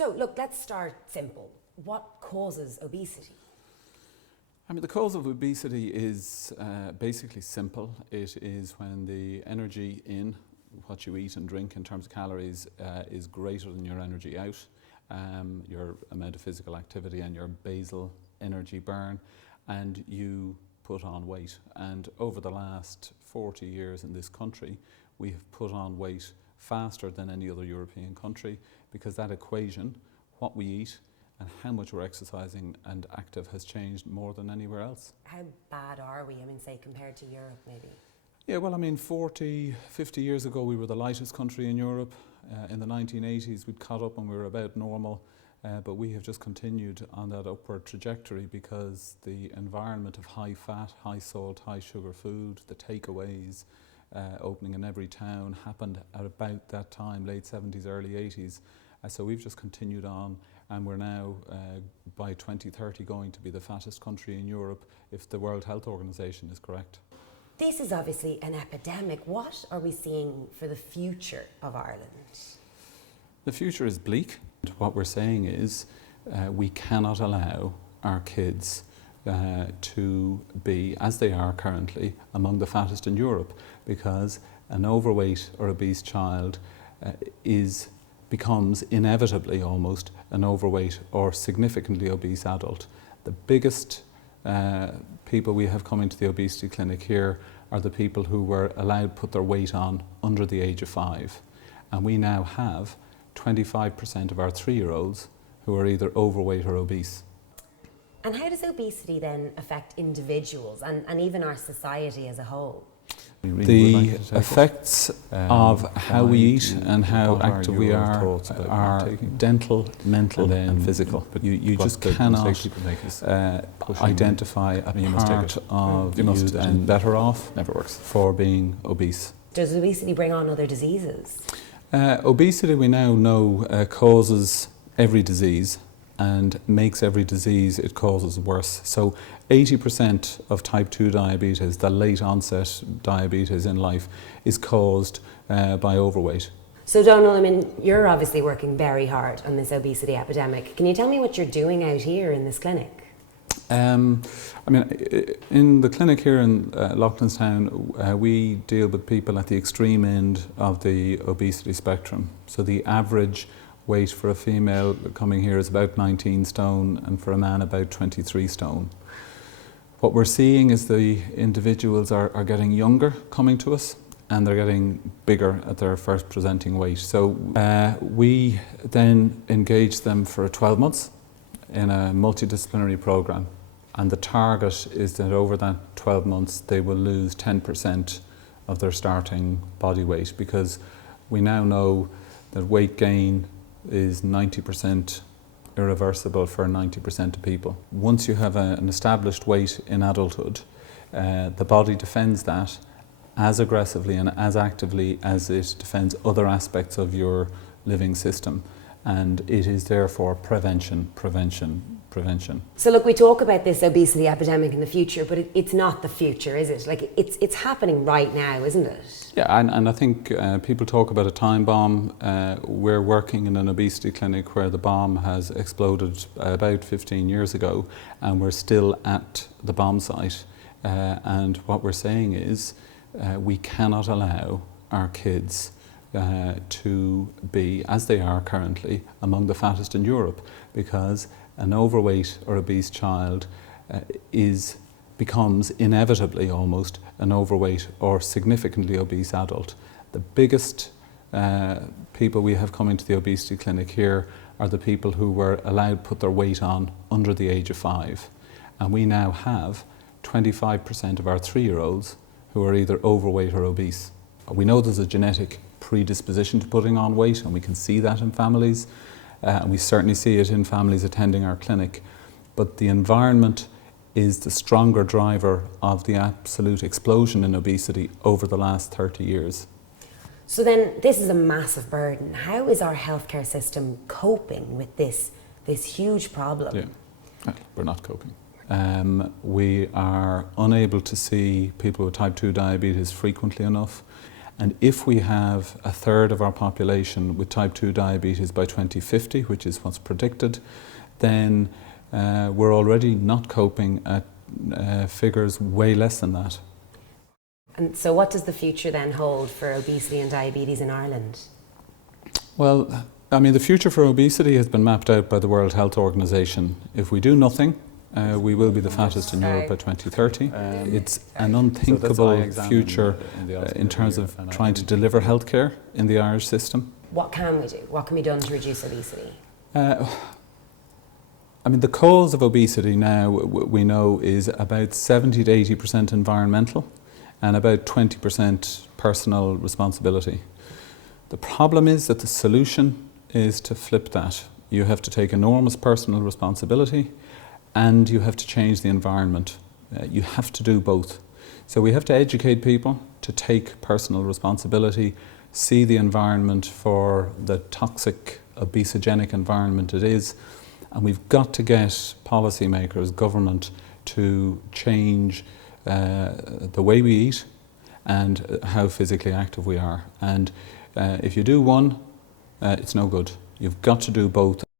So look, let's start simple. What causes obesity? I mean, the cause of obesity is basically simple. It is when the energy in what you eat and drink in terms of calories is greater than your energy out, your amount of physical activity and your basal energy burn, and you put on weight. And over the last 40 years in this country, we have put on weight faster than any other European country, because that equation, what we eat and how much we're exercising and active, has changed more than anywhere else. How bad are we? I mean, say, compared to Europe, maybe? Yeah, well, I mean, 40, 50 years ago, we were the lightest country in Europe. In the 1980s, we'd caught up and we were about normal. But we have just continued on that upward trajectory because the environment of high fat, high salt, high sugar food, the takeaways opening in every town happened at about that time, late 70s, early 80s. So we've just continued on, and we're now, by 2030, going to be the fattest country in Europe, if the World Health Organization is correct. This is obviously an epidemic. What are we seeing for the future of Ireland? The future is bleak. What we're saying is we cannot allow our kids to be, as they are currently, among the fattest in Europe, because an overweight or obese child becomes inevitably almost an overweight or significantly obese adult. The biggest people we have coming to the obesity clinic here are the people who were allowed to put their weight on under the age of 5. And we now have 25% of our 3-year-olds who are either overweight or obese. And how does obesity then affect individuals and even our society as a whole? The effects of how we eat and how active we are dental, mental and physical. You just cannot identify a part of you then better off for being obese. Does obesity bring on other diseases? Obesity, we now know, causes every disease and makes every disease it causes worse. So 80% of type 2 diabetes, the late onset diabetes in life, is caused by overweight. So Donal, I mean, you're obviously working very hard on this obesity epidemic. Can you tell me what you're doing out here in this clinic? I mean, in the clinic here in Loughlinstown, we deal with people at the extreme end of the obesity spectrum. So the average weight for a female coming here is about 19 stone, and for a man about 23 stone. What we're seeing is the individuals are getting younger coming to us, and they're getting bigger at their first presenting weight. So we then engage them for 12 months in a multidisciplinary program. And the target is that over that 12 months they will lose 10% of their starting body weight, because we now know that weight gain is 90% irreversible for 90% of people. Once you have an established weight in adulthood, the body defends that as aggressively and as actively as it defends other aspects of your living system. And it is therefore prevention. So look, we talk about this obesity epidemic in the future, but it's not the future, is it? Like, it's happening right now, isn't it? Yeah, and I think people talk about a time bomb. We're working in an obesity clinic where the bomb has exploded about 15 years ago, and we're still at the bomb site. And what we're saying is we cannot allow our kids to be, as they are currently, among the fattest in Europe, because an overweight or obese child becomes inevitably almost an overweight or significantly obese adult. The biggest people we have coming to the obesity clinic here are the people who were allowed to put their weight on under the age of 5. And we now have 25% of our 3-year-olds who are either overweight or obese. We know there's a genetic predisposition to putting on weight, and we can see that in families. And we certainly see it in families attending our clinic. But the environment is the stronger driver of the absolute explosion in obesity over the last 30 years. So then this is a massive burden. How is our healthcare system coping with this huge problem? Yeah, we're not coping. We are unable to see people with type 2 diabetes frequently enough. And if we have a third of our population with type 2 diabetes by 2050, which is what's predicted, then we're already not coping at figures way less than that. And so what does the future then hold for obesity and diabetes in Ireland? Well, I mean, the future for obesity has been mapped out by the World Health Organization. If we do nothing, we will be the fattest in Europe by 2030. It's an unthinkable future in terms of trying to deliver healthcare in the Irish system. What can we do? What can be done to reduce obesity? I mean, the cause of obesity now, we know, is about 70 to 80% environmental and about 20% personal responsibility. The problem is that the solution is to flip that. You have to take enormous personal responsibility and you have to change the environment. You have to do both. So we have to educate people to take personal responsibility, see the environment for the toxic, obesogenic environment it is, and we've got to get policymakers, government, to change the way we eat and how physically active we are. And if you do one, it's no good. You've got to do both.